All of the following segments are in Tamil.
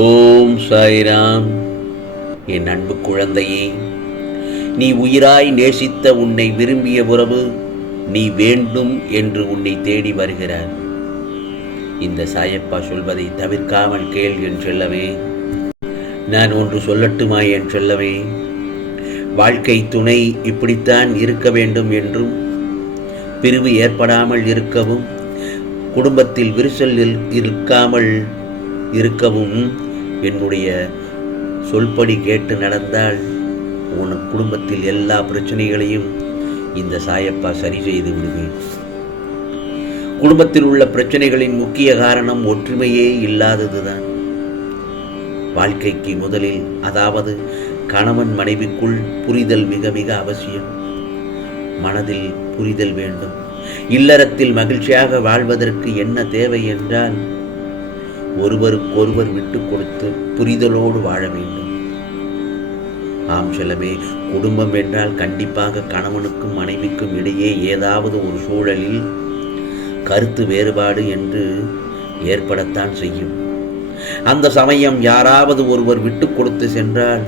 ஓம் சாய்ராம். என் அன்பு குழந்தையே நீ உயிராய் நேசித்த உன்னை விரும்பிய உறவு நீ வேண்டும் என்று உன்னை தேடி வருகிறார். இந்த சாயப்பா சொல்வதை தவிர்க்காமல் கேள் என் செல்லவே நான் ஒன்று சொல்லட்டுமா என் செல்லவே வாழ்க்கை துணை இப்படித்தான் இருக்க வேண்டும் என்றும் பிரிவு ஏற்படாமல் இருக்கவும் குடும்பத்தில் விரிசல் இருக்காமல் இருக்கவும் என்னுடைய சொல்படி கேட்டு நடந்தால் உன் குடும்பத்தில் எல்லா பிரச்சனைகளையும் இந்த சாயப்பா சரி செய்து விடுவேன். குடும்பத்தில் உள்ள பிரச்சனைகளின் முக்கிய காரணம் ஒற்றுமையே இல்லாததுதான். வாழ்க்கைக்கு முதலில் அதாவது கணவன் மனைவிக்குள் புரிதல் மிக மிக அவசியம். மனதில் புரிதல் வேண்டும். இல்லறத்தில் மகிழ்ச்சியாக வாழ்வதற்கு என்ன தேவை என்றால் ஒருவருக்கொருவர் விட்டு கொடுத்து புரிதலோடு வாழ வேண்டும். ஆம் செல்லமே குடும்பம் என்றால் கண்டிப்பாக கணவனுக்கும் மனைவிக்கும் இடையே ஏதாவது ஒரு சூழலில் கருத்து வேறுபாடு என்று ஏற்படத்தான் செய்யும். அந்த சமயம் யாராவது ஒருவர் விட்டு கொடுத்து சென்றால்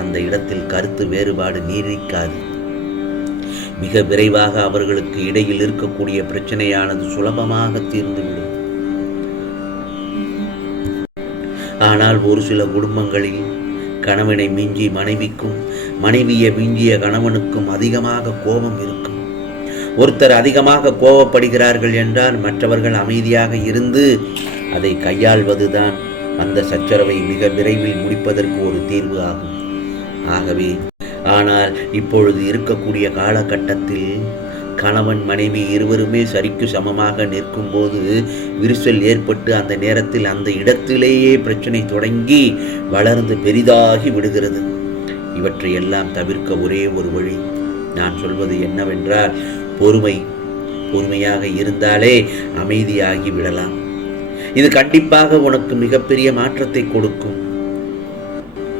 அந்த இடத்தில் கருத்து வேறுபாடு நீடிக்காது. மிக விரைவாக அவர்களுக்கு இடையில் இருக்கக்கூடிய பிரச்சனையானது சுலபமாக தீர்ந்துவிடும். ஆனால் ஒரு சில குடும்பங்களில் கணவனை மிஞ்சி மனைவிக்கும் மனைவியை மிஞ்சிய கணவனுக்கும் அதிகமாக கோபம் இருக்கும். ஒருத்தர் அதிகமாக கோபப்படுகிறார்கள் என்றால் மற்றவர்கள் அமைதியாக இருந்து அதை கையாள்வதுதான் அந்த சச்சரவை மிக விரைவில் முடிப்பதற்கு ஒரு தீர்வு ஆகும். ஆகவே ஆனால் இப்பொழுது இருக்கக்கூடிய காலகட்டத்தில் கணவன் மனைவி இருவருமே சரிக்கு சமமாக நிற்கும்போது விரிசல் ஏற்பட்டு அந்த நேரத்தில் அந்த இடத்திலேயே பிரச்சனை தொடங்கி வளர்ந்து பெரிதாகி விடுகிறது. இவற்றை எல்லாம் தவிர்க்க ஒரே ஒரு வழி. நான் சொல்வது என்னவென்றால் பொறுமை. பொறுமையாக இருந்தாலே அமைதியாகி விடலாம். இது கண்டிப்பாக உனக்கு மிகப்பெரிய மாற்றத்தை கொடுக்கும்.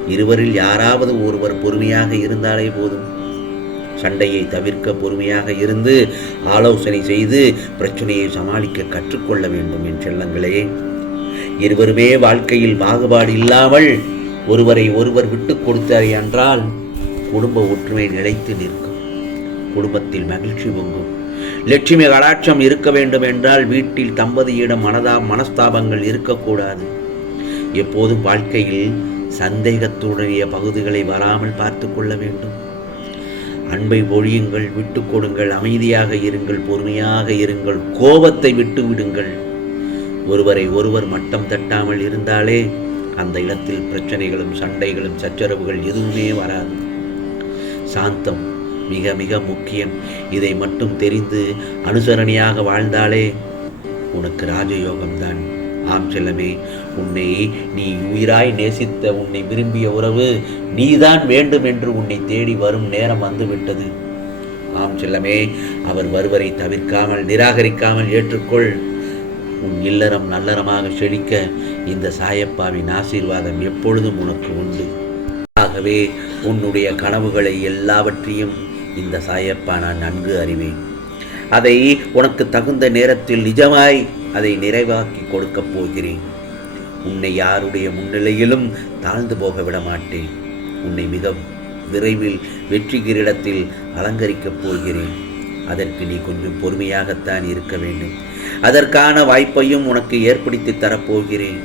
இருவரில் யாராவது ஒருவர் பொறுமையாக இருந்தாலே போதும். சண்டையை தவிர்க்க பொறுமையாக இருந்து ஆலோசனை செய்து பிரச்சனையை சமாளிக்க கற்றுக்கொள்ள வேண்டும் என் செல்லங்களே. இருவருமே வாழ்க்கையில் பாகுபாடு இல்லாமல் ஒருவரை ஒருவர் விட்டு கொடுத்தார் என்றால் குடும்ப ஒற்றுமை நிலைத்து நிற்கும். குடும்பத்தில் மகிழ்ச்சி பொங்கும். லட்சுமி கடாட்சம் இருக்க வேண்டும் என்றால் வீட்டில் தம்பதியிடம் மனதா மனஸ்தாபங்கள் இருக்கக்கூடாது. எப்போதும் வாழ்க்கையில் சந்தேகத்துடைய பகுதிகளை வராமல் பார்த்து கொள்ள வேண்டும். அன்பை ஒழியுங்கள் விட்டு கொடுங்கள் அமைதியாக இருங்கள் பொறுமையாக இருங்கள் கோபத்தை விட்டு விடுங்கள். ஒருவரை ஒருவர் மட்டம் தட்டாமல் இருந்தாலே அந்த இடத்தில் பிரச்சனைகளும் சண்டைகளும் சச்சரவுகள் எதுவுமே வராது. சாந்தம் மிக மிக முக்கியம். இதை மட்டும் தெரிந்து அனுசரணையாக வாழ்ந்தாலே உனக்கு ராஜயோகம்தான். ஆம் செல்லமே உன்னை நீ உயிராய் நேசித்த உன்னை விரும்பிய உறவு நீதான் வேண்டும் என்று உன்னை தேடி வரும் நேரம் வந்துவிட்டது. ஆம் செல்லமே அவர் வருவரை தவிர்க்காமல் நிராகரிக்காமல் ஏற்றுக்கொள். உன் இல்லறம் நல்லறமாக செழிக்க இந்த சாயப்பாவின் ஆசீர்வாதம் எப்பொழுதும் உனக்கு உண்டு. ஆகவே உன்னுடைய கனவுகளை எல்லாவற்றையும் இந்த சாயப்பா நான் நன்கு அறிவேன். அதை உனக்கு தகுந்த நேரத்தில் நிஜமாய் அதை நிறைவாக்கி கொடுக்கப் போகிறேன். உன்னை யாருடைய முன்னிலையிலும் தாழ்ந்து போக விட மாட்டேன் உன்னை மிக விரைவில் வெற்றி கிரீடத்தில் அலங்கரிக்கப் போகிறேன். அதற்கு நீ கொஞ்சம் பொறுமையாகத்தான் இருக்க வேண்டும். அதற்கான வாய்ப்பையும் உனக்கு ஏற்படுத்தி தரப்போகிறேன்.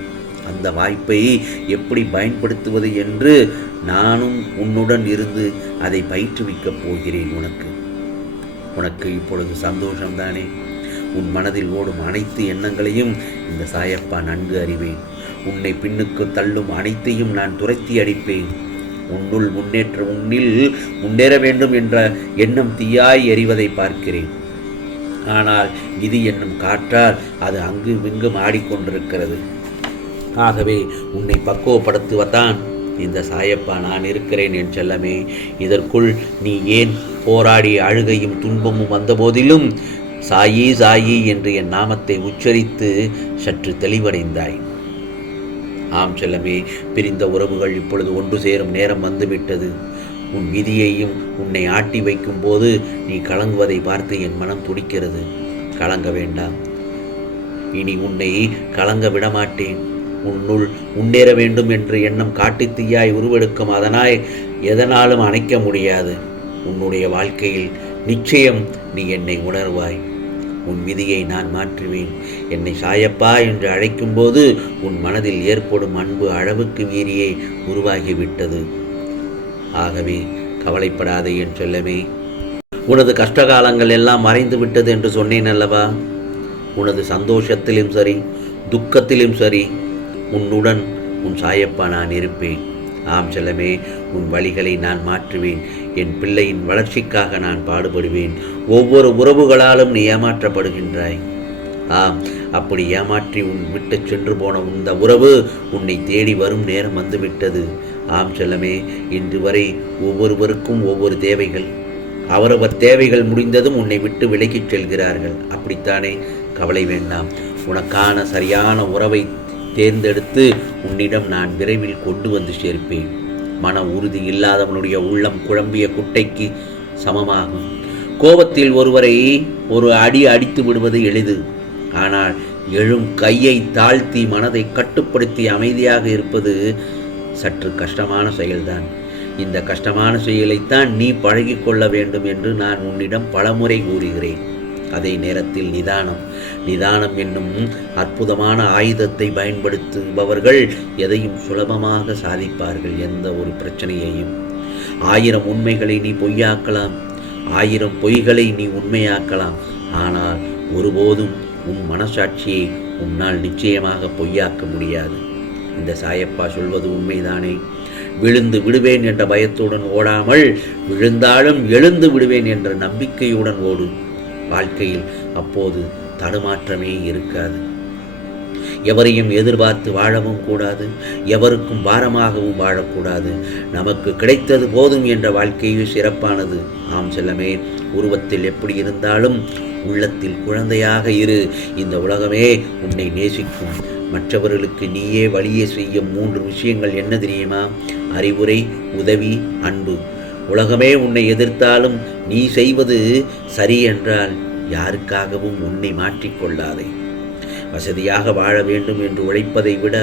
அந்த வாய்ப்பை எப்படி பயன்படுத்துவது என்று நானும் உன்னுடன் இருந்து அதை பயிற்றுவிக்கப் போகிறேன் உனக்கு. உனக்கு இப்பொழுது சந்தோஷம்தானே? உன் மனதில் ஓடும் அனைத்து எண்ணங்களையும் இந்த சாயப்பா நன்கு அறிவேன். உன்னை பின்னுக்கு தள்ளும் அனைத்தையும் நான் துரத்தி அடிப்பேன். உன்னுள் முன்னேற்ற உன்னில் முன்னேற வேண்டும் என்ற எண்ணம் தீயாய் எறிவதை பார்க்கிறேன். ஆனால் விதி என்னும் காற்றால் அது அங்கு இங்கும் ஆடிக்கொண்டிருக்கிறது. ஆகவே உன்னை பக்குவப்படுத்துவதான் இந்த சாயப்பா நான் இருக்கிறேன் என் செல்லமே. இதற்குள் நீ ஏன் போராடி அழுகையும் துன்பமும் வந்தபோதிலும் சாயி சாயி என்று என் நாமத்தை உச்சரித்து சற்று தெளிவடைந்தாய். ஆம் செல்லமே பிரிந்த உறவுகள் இப்பொழுது ஒன்று சேரும் நேரம் வந்துவிட்டது. உன் விதியையும் உன்னை ஆட்டி வைக்கும் போது நீ கலங்குவதை பார்த்து என் மனம் துடிக்கிறது. கலங்க வேண்டாம். இனி உன்னை கலங்க விடமாட்டேன். உன்னுள் முன்னேற வேண்டும் என்று எண்ணம் காட்டுத் தீயாய் உருவெடுக்கும் அதனாய் எதனாலும் அணைக்க முடியாது. உன்னுடைய வாழ்க்கையில் நிச்சயம் நீ என்னை உணர்வாய். உன் விதியை நான் மாற்றுவேன். என்னை சாயப்பா என்று அழைக்கும்போது உன் மனதில் ஏற்படும் அன்பு அளவுக்கு மீறியே உருவாகிவிட்டது. ஆகவே கவலைப்படாதே என் செல்லமே. உனது கஷ்டகாலங்கள் எல்லாம் மறைந்து விட்டது என்று சொன்னேன் அல்லவா? உனது சந்தோஷத்திலும் சரி துக்கத்திலும் சரி உன்னுடன் உன் சாயப்பா நான் இருப்பேன். ஆம் செல்லமே உன் வழிகளை நான் மாற்றுவேன். என் பிள்ளையின் வளர்ச்சிக்காக நான் பாடுபடுவேன். ஒவ்வொரு உறவுகளாலும் நீ ஏமாற்றப்படுகின்றாய். ஆம் அப்படி ஏமாற்றி உன் விட்டு சென்று போன இந்த உறவு உன்னை தேடி வரும் நேரம் வந்துவிட்டது. ஆம் செல்லமே இன்று வரை ஒவ்வொருவருக்கும் ஒவ்வொரு தேவைகள். அவரவர் தேவைகள் முடிந்ததும் உன்னை விட்டு விலகிச் செல்கிறார்கள். அப்படித்தானே? கவலை வேண்டாம். உனக்கான சரியான உறவை தேர்ந்தெடுத்து உன்னிடம் நான் விரைவில் கொண்டு வந்து சேர்ப்பேன். மன உறுதி இல்லாதவனுடைய உள்ளம் குழம்பிய குட்டைக்கு சமமாகும். கோபத்தில் ஒருவரை ஒரு அடி அடித்து விடுவது எளிது. ஆனால் எழும் கையை தாழ்த்தி மனதை கட்டுப்படுத்தி அமைதியாக இருப்பது சற்று கஷ்டமான செயல்தான். இந்த கஷ்டமான செயலைத்தான் நீ பழகிக்கொள்ள வேண்டும் என்று நான் உன்னிடம் பலமுறை கூறுகிறேன். அதே நேரத்தில் நிதானம். நிதானம் என்னும் அற்புதமான ஆயுதத்தை பயன்படுத்துபவர்கள் எதையும் சுலபமாக சாதிப்பார்கள் எந்த ஒரு பிரச்சனையையும். ஆயிரம் உண்மைகளை நீ பொய்யாக்கலாம். ஆயிரம் பொய்களை நீ உண்மையாக்கலாம். ஆனால் ஒருபோதும் உன் மனசாட்சியை உன்னால் நிச்சயமாக பொய்யாக்க முடியாது. இந்த சாயப்பா சொல்வது உண்மைதானே? விழுந்து விடுவேன் என்ற பயத்துடன் ஓடாமல் விழுந்தாலும் எழுந்து விடுவேன் என்ற நம்பிக்கையுடன் ஓடும் வாழ்க்கையில் அப்போது தடுமாற்றமே இருக்காது. எவரையும் எதிர்பார்த்து வாழவும் கூடாது எவருக்கும் பாரமாகவும் வாழக்கூடாது. நமக்கு கிடைத்தது போதும் என்ற வாழ்க்கையே சிறப்பானது. ஆம் செல்லமே உருவத்தில் எப்படி இருந்தாலும் உள்ளத்தில் குழந்தையாக இரு. இந்த உலகமே உன்னை நேசிக்கும். மற்றவர்களுக்கு நீயே வழியே செய்யும் மூன்று விஷயங்கள் என்ன தெரியுமா? அறிவுரை உதவி அன்பு. உலகமே உன்னை எதிர்த்தாலும் நீ செய்வது சரி என்றால் யாருக்காகவும் உன்னை மாற்றிக்கொள்ளாதே வசதியாக வாழ வேண்டும் என்று உழைப்பதை விட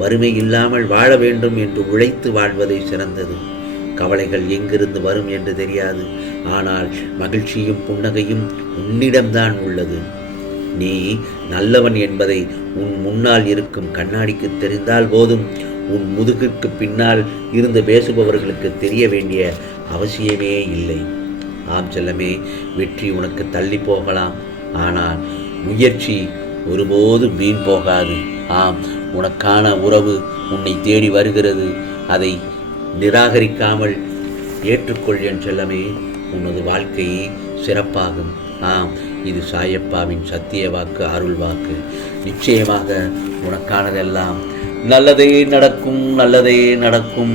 வறுமை இல்லாமல் வாழ வேண்டும் என்று உழைத்து வாழ்வதை சிறந்தது. கவலைகள் எங்கிருந்து வரும் என்று தெரியாது. ஆனால் மகிழ்ச்சியும் புன்னகையும் உன்னிடம்தான் உள்ளது. நீ நல்லவன் என்பதை உன் முன்னால் இருக்கும் கண்ணாடிக்கு தெரிந்தால் போதும். உன் முதுகிற்கு பின்னால் இருந்து பேசுபவர்களுக்கு தெரிய வேண்டிய அவசியமே இல்லை. ஆம் செல்லமே வெற்றி உனக்கு தள்ளி போகலாம். ஆனால் முயற்சி ஒருபோதும் வீண் போகாது. ஆம் உனக்கான உறவு உன்னை தேடி வருகிறது. அதை நிராகரிக்காமல் ஏற்றுக்கொள் என் செல்லமே. உனது வாழ்க்கையே சிறப்பாகும். ஆம் இது சாயப்பாவின் சத்திய வாக்கு அருள் வாக்கு. நிச்சயமாக உனக்கானதெல்லாம் நல்லதே நடக்கும் நல்லதே நடக்கும்.